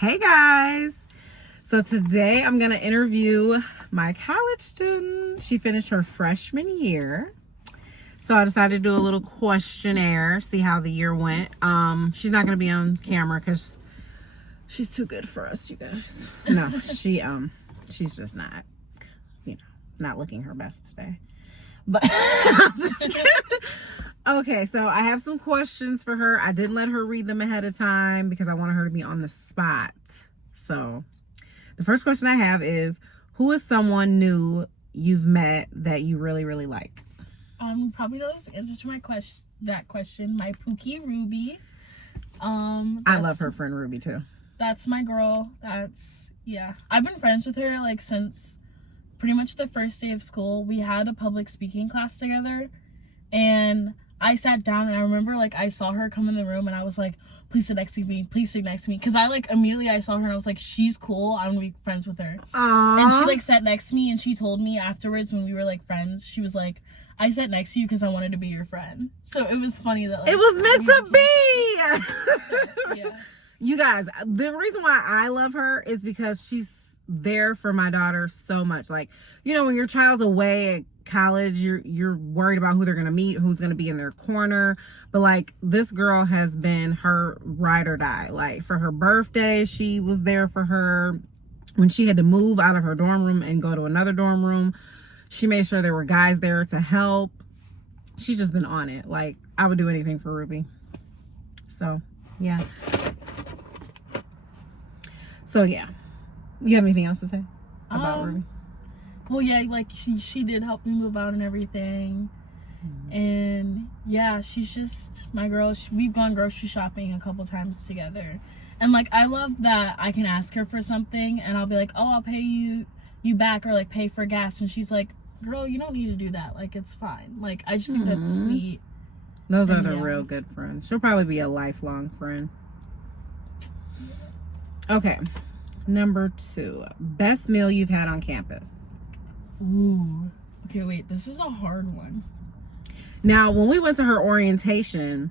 Hey guys! So today I'm going to interview my college student. She finished her freshman year. So I decided to do a little questionnaire, see how the year went. She's not going to be on camera because she's too good for us, you guys. No, she's just not, not looking her best today. But I'm just kidding. Okay, so I have some questions for her. I didn't let her read them ahead of time because I wanted her to be on the spot. So the first question I have is, who is someone new you've met that you really, really like? Probably knows the answer to my question. My Pookie Ruby. I love her friend Ruby too. That's my girl. I've been friends with her like since pretty much the first day of school. We had a public speaking class together, and I sat down and I remember like I saw her come in the room and I was like, please sit next to me, because I like immediately I saw her and I was like, she's cool, I'm gonna be friends with her. Aww. And she like sat next to me and she told me afterwards when we were like friends, she was like, I sat next to you because I wanted to be your friend. So it was funny that like, it was meant to be. Yeah. You guys, the reason why I love her is because she's there for my daughter so much. Like, when your child's away at college, you're worried about who they're gonna meet, who's gonna be in their corner. But like, this girl has been her ride or die. Like, for her birthday, she was there for her. When she had to move out of her dorm room and go to another dorm room, she made sure there were guys there to help. She's just been on it. Like, I would do anything for Ruby. So yeah. You have anything else to say about Ruby? Well, yeah, like she did help me move out and everything. Mm-hmm. And yeah, she's just my girl. We've gone grocery shopping a couple times together. And like, I love that I can ask her for something and I'll be like, oh, I'll pay you back, or like pay for gas. And she's like, girl, you don't need to do that. Like, it's fine. Like, I just think that's sweet. Those are the real good friends. She'll probably be a lifelong friend. Okay. Number 2, best meal you've had on campus. Ooh. Okay, wait. This is a hard one. Now, when we went to her orientation,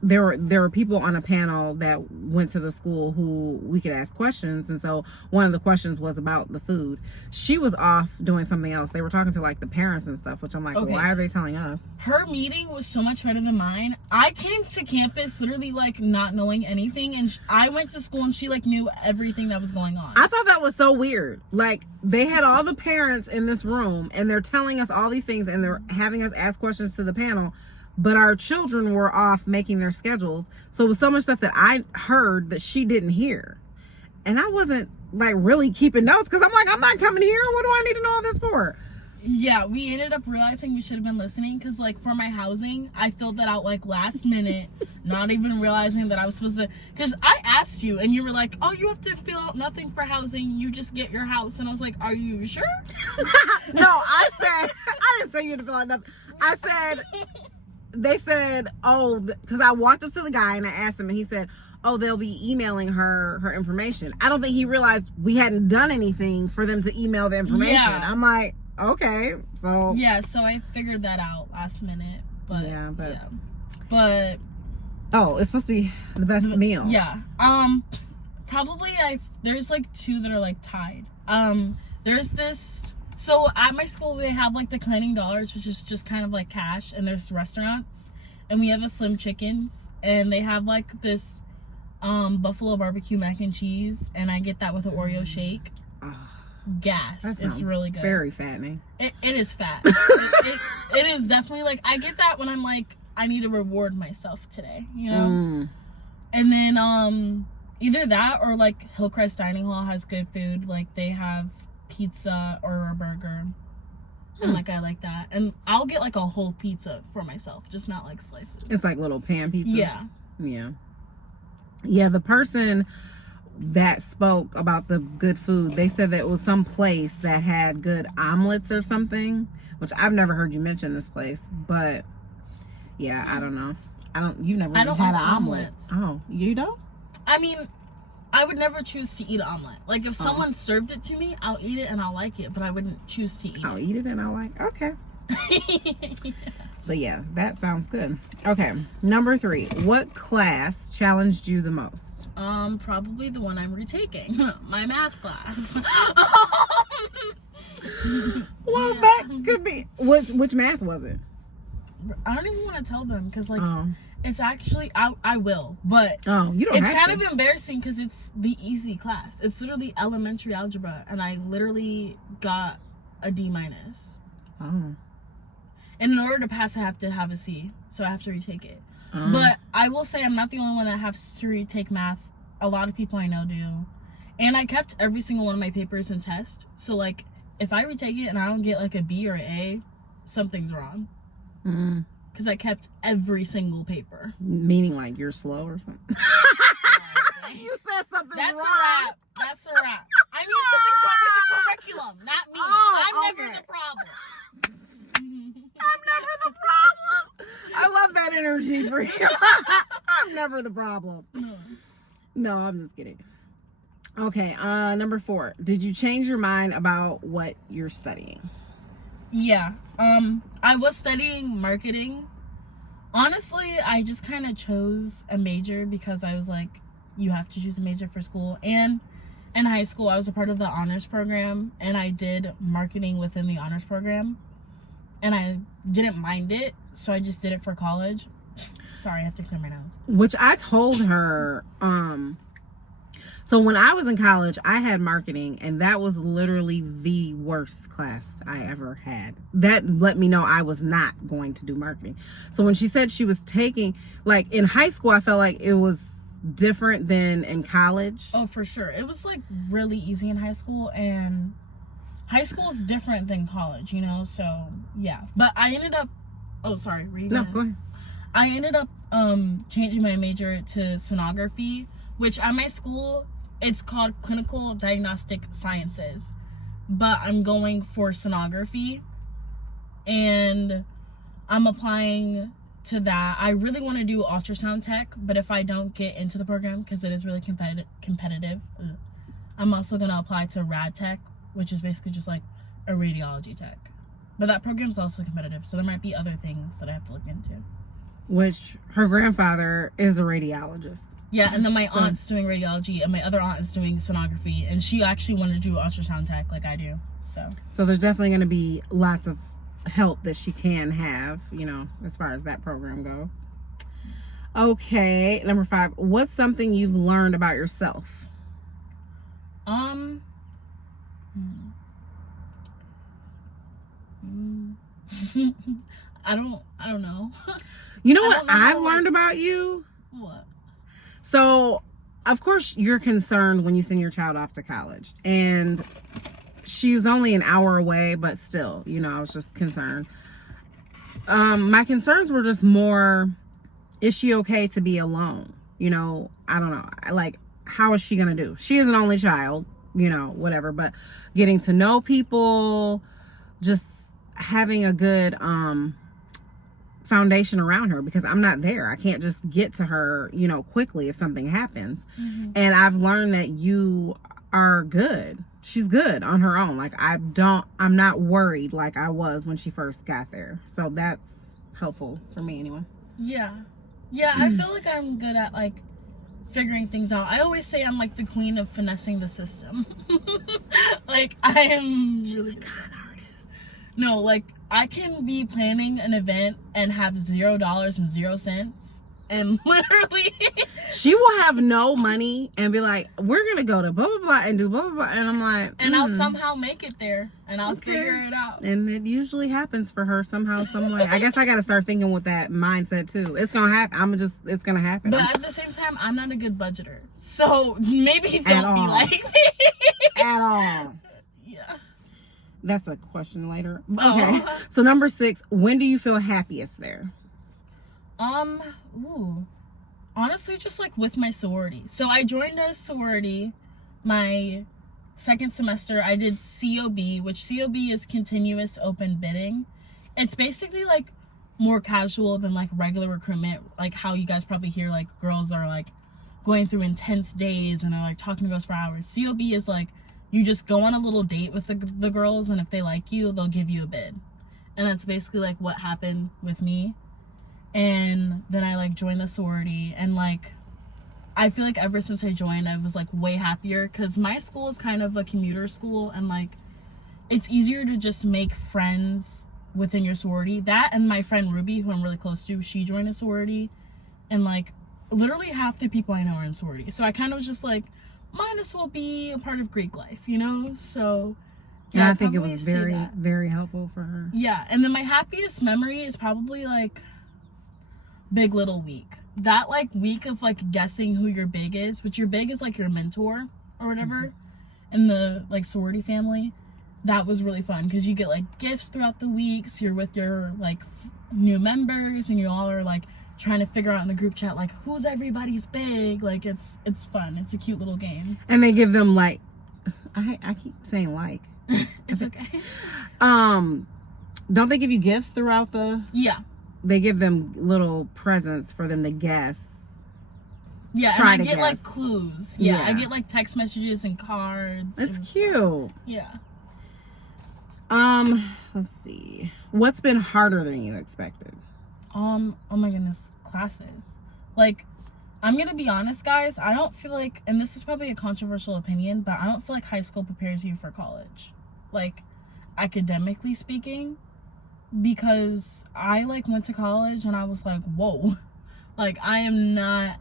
there were people on a panel that went to the school who we could ask questions, and so one of the questions was about the food. She was off doing something else. They were talking to like the parents and stuff, which I'm like, okay, why are they telling us? Her meeting was so much better than mine. I came to campus literally like not knowing anything, and I went to school and she like knew everything that was going on. I thought that was so weird. Like, they had all the parents in this room and they're telling us all these things and they're having us ask questions to the panel, but our children were off making their schedules. So it was so much stuff that I heard that she didn't hear. And I wasn't like really keeping notes because I'm like, I'm not coming here. What do I need to know all this for? Yeah, we ended up realizing we should have been listening because like for my housing, I filled that out like last minute, not even realizing that I was supposed to, because I asked you and you were like, oh, you have to fill out nothing for housing. You just get your house. And I was like, are you sure? No, I didn't say you had to fill out nothing. I said... They said, oh, because I walked up to the guy and I asked him and he said, oh, they'll be emailing her information. I don't think he realized we hadn't done anything for them to email the information. Yeah. I'm like, okay, so. Yeah, so I figured that out last minute. But oh, it's supposed to be the best meal. Yeah. Probably there's like 2 that are like tied. There's this. So at my school, they have like Declining Dollars, which is just kind of like cash, and there's restaurants, and we have a Slim Chickens, and they have like this buffalo barbecue mac and cheese, and I get that with an Oreo shake. Gas. It's really good. Very fattening. It is fat. it is definitely like, I get that when I'm like, I need to reward myself today, And then either that or like Hillcrest Dining Hall has good food. Like, they have pizza or a burger, and like I like that, and I'll get like a whole pizza for myself, just not like slices. It's like little pan pizzas. Yeah. The person that spoke about the good food, they said that it was some place that had good omelets or something, which I've never heard you mention this place, but yeah, I don't know. You've never had an omelet. Oh, you don't? I mean, I would never choose to eat an omelet. Like, if someone served it to me, I'll eat it and I'll like it, but I wouldn't choose to eat it. I'll eat it and I'll like, okay. But yeah, that sounds good. Okay, number 3. What class challenged you the most? Probably the one I'm retaking, my math class. Well, that could be. Which math was it? I don't even want to tell them because like Oh, it's actually I will, but you don't. it's have kind to. of embarrassing because it's the easy class. It's literally elementary algebra, and I literally got a D-. Oh. And in order to pass, I have to have a C, so I have to retake it. Oh. But I will say I'm not the only one that has to retake math. A lot of people I know do. And I kept every single one of my papers in test. So, like, if I retake it and I don't get, like, a B or an A, something's wrong. Mm. Because I kept every single paper. Meaning like you're slow or something. You said something That's wrong. a wrap. That's a wrap. I mean, something's wrong with the curriculum, not me. Oh, I'm okay. never the problem. I'm never the problem. I love that energy for you. I'm never the problem. No, I'm just kidding. Okay, number 4. Did you change your mind about what you're studying? Yeah. I was studying marketing. Honestly, I just kind of chose a major because I was like, you have to choose a major for school. And in high school, I was a part of the honors program, and I did marketing within the honors program. And I didn't mind it, so I just did it for college. Sorry, I have to clear my nose. Which I told her, so when I was in college, I had marketing, and that was literally the worst class I ever had. That let me know I was not going to do marketing. So when she said she was taking, like in high school, I felt like it was different than in college. Oh, for sure. It was like really easy in high school, and high school is different than college, you know? So, yeah. But I ended up, oh, sorry. Were you No, gonna... go ahead. I ended up changing my major to sonography, which at my school, it's called Clinical Diagnostic Sciences. But I'm going for sonography, and I'm applying to that. I really want to do ultrasound tech, but if I don't get into the program, because it is really competitive, I'm also going to apply to rad tech, which is basically just like a radiology tech. But that program is also competitive, so there might be other things that I have to look into. Which her grandfather is a radiologist. Yeah, and then my So- aunt's doing radiology, and my other aunt is doing sonography, and she actually wanted to do ultrasound tech like I do. So there's definitely going to be lots of help that she can have, you know, as far as that program goes. Okay, number 5. What's something you've learned about yourself? I don't know. You know I what don't know I've how, learned about you? What? So, of course, you're concerned when you send your child off to college. And she's only an hour away, but still, you know, I was just concerned. My concerns were just more, is she okay to be alone? You know, I don't know. Like, how is she going to do? She is an only child, you know, whatever. But getting to know people, just having a good foundation around her, because I'm not there. I can't just get to her, you know, quickly if something happens. Mm-hmm. And I've learned that you are good. She's good on her own. Like, I'm not worried like I was when she first got there. So that's helpful for me anyway. Yeah. Yeah, I feel like I'm good at like figuring things out. I always say I'm like the queen of finessing the system. Like I am She's a con artist. No, like I can be planning an event and have $0 and 0 cents, and literally She will have no money and be like, we're gonna go to blah blah blah and do blah blah blah, and I'm like, and I'll somehow make it there, and I'll Okay. figure it out. and it usually happens for her somehow, some way. I guess I gotta start thinking with that mindset too. It's gonna happen. It's gonna happen. But at the same time, I'm not a good budgeter, so maybe don't be all. like me. At all. Yeah. That's a question later. Oh. Okay. So number 6, when do you feel happiest there? Ooh. Honestly, just like with my sorority. So I joined a sorority my second semester. I did COB, which COB is continuous open bidding. It's basically like more casual than like regular recruitment, like how you guys probably hear like girls are like going through intense days and they're like talking to girls for hours. COB is like you just go on a little date with the girls, and if they like you, they'll give you a bid. and that's basically like what happened with me. And then I like joined the sorority, and like I feel like ever since I joined, I was like way happier, because my school is kind of a commuter school, and like it's easier to just make friends within your sorority. That, and my friend Ruby, who I'm really close to, she joined a sorority, and like literally half the people I know are in sorority. So I kind of was just like, might as well be a part of Greek life, you know? So And yeah, I think it probably was see very, that. very helpful for her. Yeah, and then my happiest memory is probably like Big Little Week. That like week of like guessing who your big is, which your big is like your mentor or whatever, in the like sorority family. That was really fun because you get like gifts throughout the weeks. You're with your like new members, and you all are like trying to figure out in the group chat like who's everybody's big. Like it's fun. It's a cute little game. And they give them like, I keep saying like. It's okay. Don't they give you gifts throughout the? Yeah. They give them little presents for them to guess. Yeah, Try and I to get like guess. clues. Yeah, I Yeah. get like text messages and cards. It's It was cute. fun. Yeah. Let's see. What's been harder than you expected? Oh my goodness, classes. Like, I'm gonna be honest, guys. I don't feel like, and this is probably a controversial opinion, but I don't feel like high school prepares you for college, like academically speaking, because I like went to college and I was like, whoa, like I am not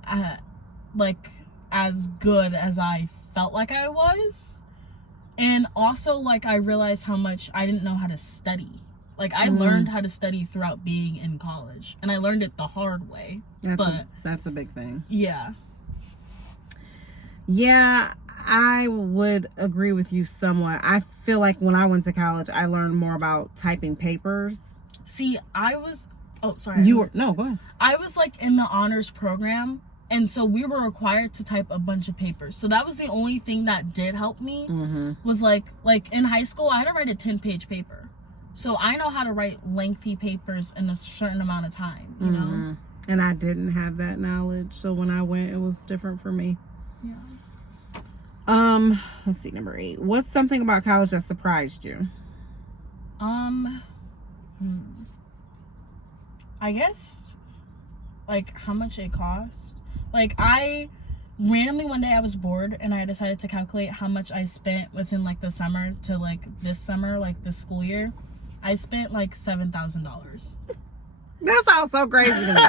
like as good as I felt like I was. And also, like, I realized how much I didn't know how to study. Like, I learned how to study throughout being in college, and I learned it the hard way. That's a big thing. Yeah. Yeah, I would agree with you somewhat. I feel like when I went to college, I learned more about typing papers. See, I was, oh, sorry. No, go ahead. I was, like, in the honors program, and so we were required to type a bunch of papers. So that was the only thing that did help me, was, like in high school, I had to write a 10-page paper. So I know how to write lengthy papers in a certain amount of time, you know? And I didn't have that knowledge. So when I went, it was different for me. Yeah. Let's see, number 8. What's something about college that surprised you? I guess, like, how much it cost. Like, I randomly one day I was bored, and I decided to calculate how much I spent within, like, the summer to, like, this summer, like, this school year. I spent, like, $7,000. That sounds so crazy to me.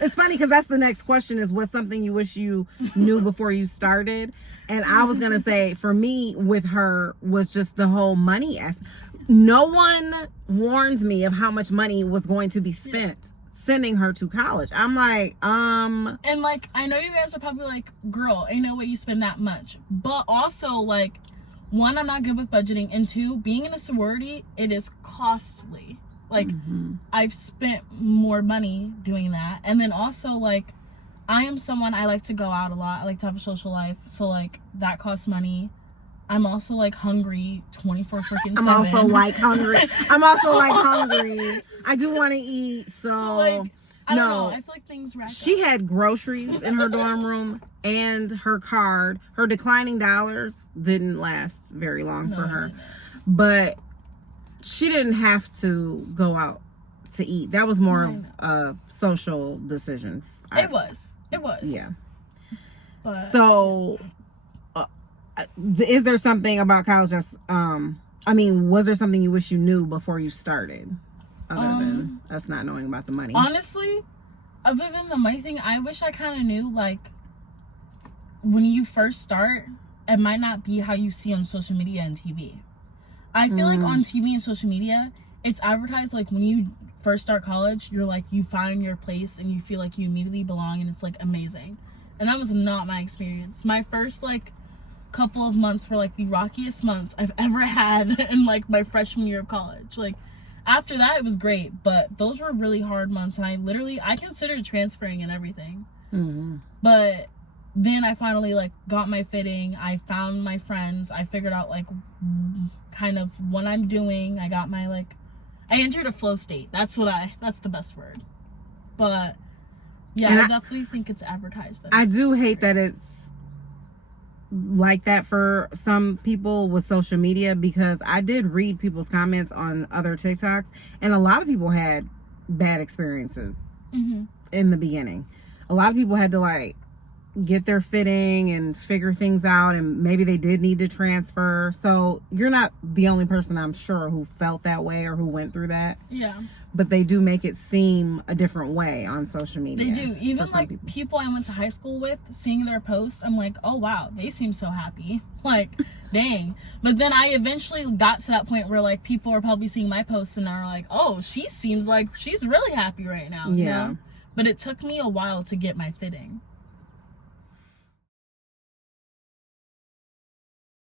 It's funny because that's the next question, is what's something you wish you knew before you started? And I was going to say, for me, with her, was just the whole money aspect. No one warned me of how much money was going to be spent sending her to college. I'm like, And, like, I know you guys are probably like, girl, ain't no way you spend that much. But also, like, 1, I'm not good with budgeting. And 2, being in a sorority, it is costly. Like, I've spent more money doing that. And then also, like, I am someone, I like to go out a lot. I like to have a social life. So, like, that costs money. I'm also, like, hungry 24 freaking 7. I'm also like hungry. I do want to eat. So, like, I don't know. no. I feel like things rack She up. had groceries in her dorm room and her card. Her declining dollars didn't last very long for her. But she didn't have to go out to eat. That was more of a social decision. It was. Yeah. But, So, is there something about college that's, was there something you wish you knew before you started? Other than us not knowing about the money. honestly, other than the money thing, I wish I kind of knew, like, when you first start, it might not be how you see on social media and TV. I feel like on TV and social media, it's advertised like when you first start college, you're like, you find your place and you feel like you immediately belong, and it's like amazing. And that was not my experience. My first like couple of months were like the rockiest months I've ever had in like my freshman year of college. Like, after that, it was great, but those were really hard months, and I considered transferring and everything. But then I finally like got my fitting. I found my friends. I figured out like kind of what I'm doing. I got my I entered a flow state. That's the best word. But yeah, And I definitely think it's advertised. I do hate that it's like that for some people with social media, because I did read people's comments on other TikToks, and a lot of people had bad experiences in the beginning. A lot of people had to like get their fitting and figure things out, and maybe they did need to transfer. So you're not the only person, I'm sure, who felt that way or who went through that. Yeah. But they do make it seem a different way on social media. They do. Even like people. people I went to high school with, seeing their posts, I'm like, oh wow, they seem so happy. Like, dang. But then I eventually got to that point where like people are probably seeing my posts and are like, oh, she seems like she's really happy right now. You know? But it took me a while to get my fitting.